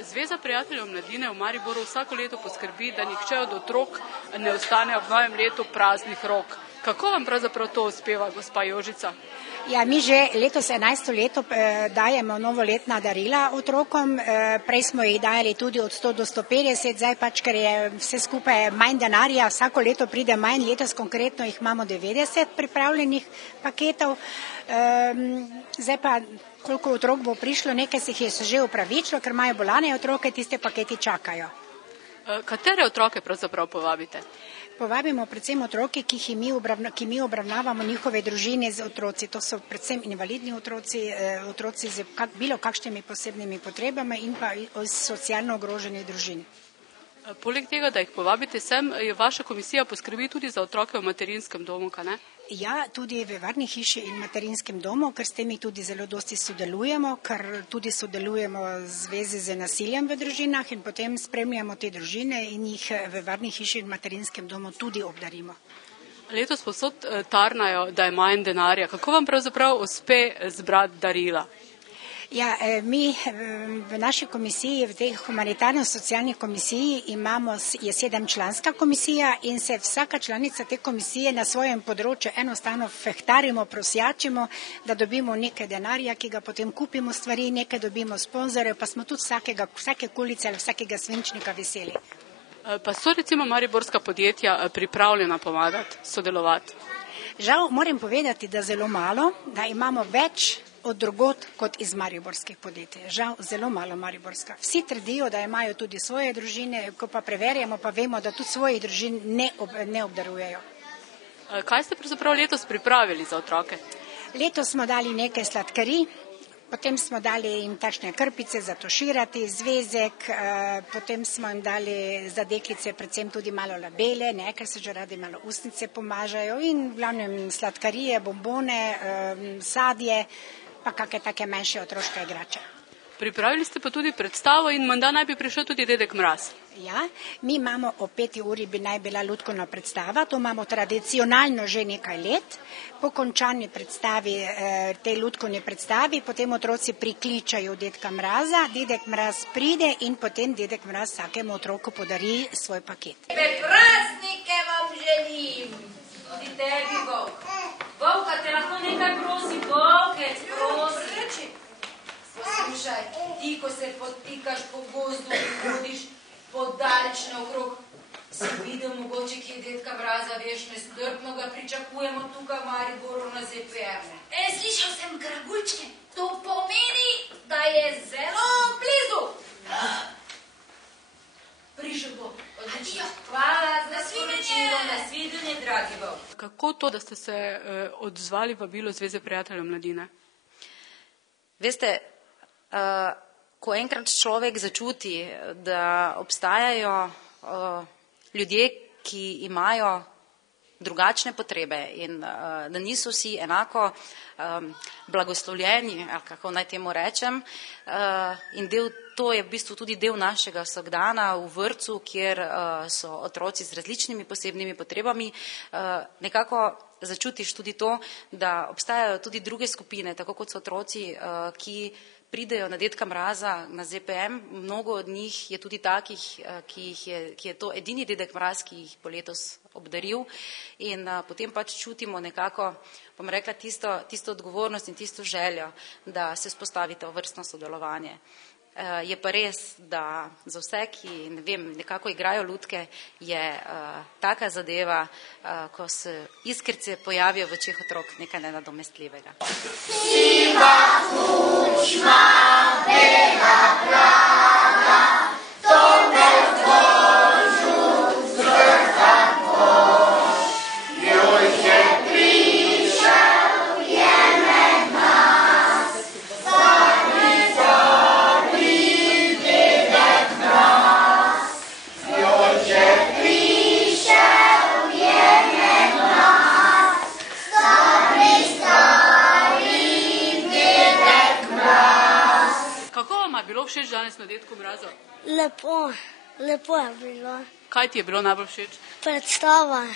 Zveza prijateljev mladine v Mariboru vsako leto poskrbi, da nihče od otrok ne ostane v novem letu praznih rok. Kako vam pravzaprav to uspeva, gospa Jožica? Ja, mi že letos 11. leto dajemo novoletna darila otrokom, prej smo jih dajali tudi od 100 do 150, zdaj pač, ker je vse skupaj manj denarja, vsako leto pride manj, letos konkretno jih imamo 90 pripravljenih paketov, zdaj pa koliko otrok bo prišlo, nekaj se jih je že upravičilo, ker imajo bolane otroke, tiste paketi čakajo. Katere otroke pravzaprav povabite? Povabimo predvsem otroke, ki mi obravnavamo njihove družine z otroci. To so predvsem invalidni otroci, otroci z bilo kakšnimi posebnimi potrebami in pa iz socialno ogroženih družin. Poleg tega, da jih povabite sem, vaša komisija poskrbi tudi za otroke v materinskem domu, kaj ne? Ja, tudi v varni hiši in materinskem domu, ker s temi tudi zelo dosti sodelujemo, ker tudi sodelujemo v zvezi z nasiljem v družinah in potem spremljamo te družine in jih v varni hiši in materinskem domu tudi obdarimo. Letos povsod tarnajo, da je manj denarja. Kako vam pravzaprav uspe zbrati darila? Ja, mi v naši komisiji, v tej humanitarno-socialni komisiji je 7-članska komisija in se vsaka članica te komisije na svojem področju enostavno fehtarimo, prosjačimo, da dobimo nekaj denarja, ki ga potem kupimo stvari, nekaj dobimo sponzorjev, pa smo tudi vsake kulice ali vsakega svinčnika veseli. Pa so recimo mariborska podjetja pripravljena pomagati, sodelovati? Žal moram povedati, da zelo malo, da imamo več od drugod kot iz mariborskih podjetij. Žal zelo malo mariborska. Vsi trdijo, da imajo tudi svoje družine, ko pa preverjamo, pa vemo, da tudi svojih družin ne obdarujejo. Kaj ste pravzaprav letos pripravili za otroke? Letos smo dali nekaj sladkarij, potem smo dali jim takšne krpice za tuširati, zvezek, potem smo jim dali za deklice predvsem tudi malo labele, ker se že radi malo ustnice pomažajo in v glavnem sladkarije, bombone, sadje, pa kakšne take manjše otroške igrače. Pripravili ste pa tudi predstavo in menda naj bi prišel tudi Dedek Mraz. Ja, mi imamo o 5. uri bi naj bila lutkovna predstava, to imamo tradicionalno že nekaj let. Po končani predstavi, tej lutkovni predstavi, potem otroci prikličajo Dedka Mraza, Dedek Mraz pride in potem Dedek Mraz vsakemu otroku podari svoj paket. Praznike vam želim, tudi tebi, Volk. Volka, te lahko nekaj prosi, Volkec, prosi. Poslušaj, ti, ko se potikaš po gozdu in hodiš podaleč naokrog, si videl mogoče, ki je Dedka Mraza, veš, nestrpno ga pričakujemo tukaj v Mariboru na ZPM. Slišal sem gragulčke, to pomeni, da je zelo blizu. Prišel bo, odlično. Hvala za sporočilo, nasvidenje, dragi Volk. Kako to, da ste se odzvali vabilo Zveze prijateljev mladine? Veste, ko enkrat človek začuti, da obstajajo ljudje, ki imajo drugačne potrebe in da niso vsi enako blagoslovljeni, ali kako naj temu rečem, in to je v bistvu tudi del našega vsakdana v vrtcu, kjer so otroci z različnimi posebnimi potrebami, nekako začutiš tudi to, da obstajajo tudi druge skupine, tako kot so otroci, ki pridejo na Dedka Mraza, na ZPM, mnogo od njih je tudi takih, ki je to edini Dedek Mraz, ki jih bo letos obdaril in potem pač čutimo nekako, bom rekla, tisto odgovornost in tisto željo, da se vzpostavi to vrstno sodelovanje. Je pa res, da za vse, ki nekako igrajo lutke, je taka zadeva, ko se iskrice pojavijo v očeh otrok, nekaj nenadomestljivega. Siva kučma, bela praga, to me zbožu zvrtan bož, joj je prišel, je med nas, stari Dedek Mraz, joj je prišel, je med nas, stari Dedek Mraz. Kako vam je bilo všeč danes na Dedku Mrazu? Lepo je bilo. Kaj ti je bilo najbolj všeč? Predstava.